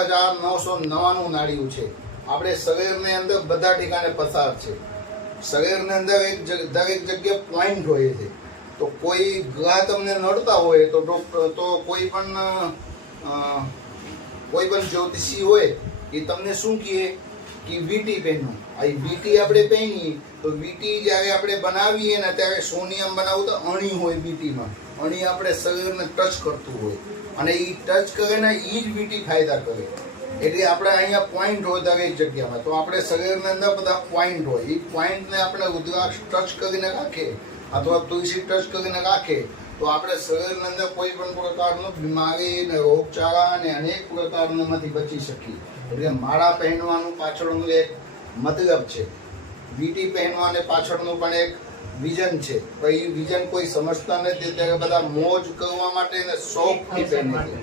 6,999 નાડીઓ છે. આપણે શરીરની અંદર બધા ઠેકાણે પસાર છે. શરીરની અંદર દરેક જગ્યાએ પોઈન્ટ હોય છે. તો કોઈ ગ્રહ તમને નડતા હોય તો કોઈ પણ જ્યોતિષી હોય એ તમને શું કહે કે વીટી પહેરવું. આ વીટી આપણે પહેરીએ તો વીટી જ્યારે આપણે બનાવીએ ને ત્યારે સોનિયમ બનાવવું તો અણી હોય વીટીમાં. અણી આપણે શરીરને ટચ કરતું હોય અને એ ટચ કરે ને એ જ વીટી ફાયદા કરે. એટલે આપણે અહીંયા પોઈન્ટ હોય દરેક જગ્યામાં. તો આપણે શરીરની અંદર બધા પોઈન્ટ હોય. એ પોઈન્ટને આપણે રુદ્રાક્ષ ટચ કરીને રાખે અથવા તુલસી ટચ કરીને રાખે તો આપણે શરીરની અંદર કોઈ પણ પ્રકારનું બીમારી ને રોગચાળા અને અનેક પ્રકારમાંથી બચી શકીએ. એટલે માળા પહેરવાનું પાછળનું એક મતલબ છે. વીટી પહેરવાને પાછળનું પણ એક વિઝન છે. પણ એ વિઝન કોઈ સમજતા નથી. ત્યારે બધા મોજ કરવા માટે ને શોખથી પહેરે છે.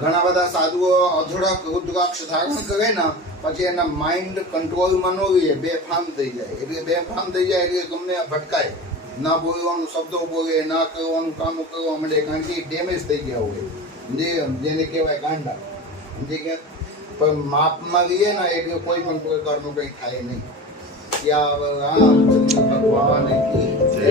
ઘણા બધા સાધુઓ અધૂરા રુદ્રાક્ષ ધારણ કરે ને પછી એના માઇન્ડ કંટ્રોલમાં ન હોય, બેફામ થઈ જાય. એટલે બેફામ થઈ જાય એટલે ગમે ભટકાય, ના બોલવાનું શબ્દો બોલે, ના કરવાનું કામ કરવા માંડે, કારણ કે ડેમેજ થઈ ગયા હોય, જેને કહેવાય ગાંડા. સમજી ગયા? પણ માપમાં લઈએ ને એટલે કોઈ પણ પ્રકારનું કંઈ થાય નહીં. ભગવાન કી જય.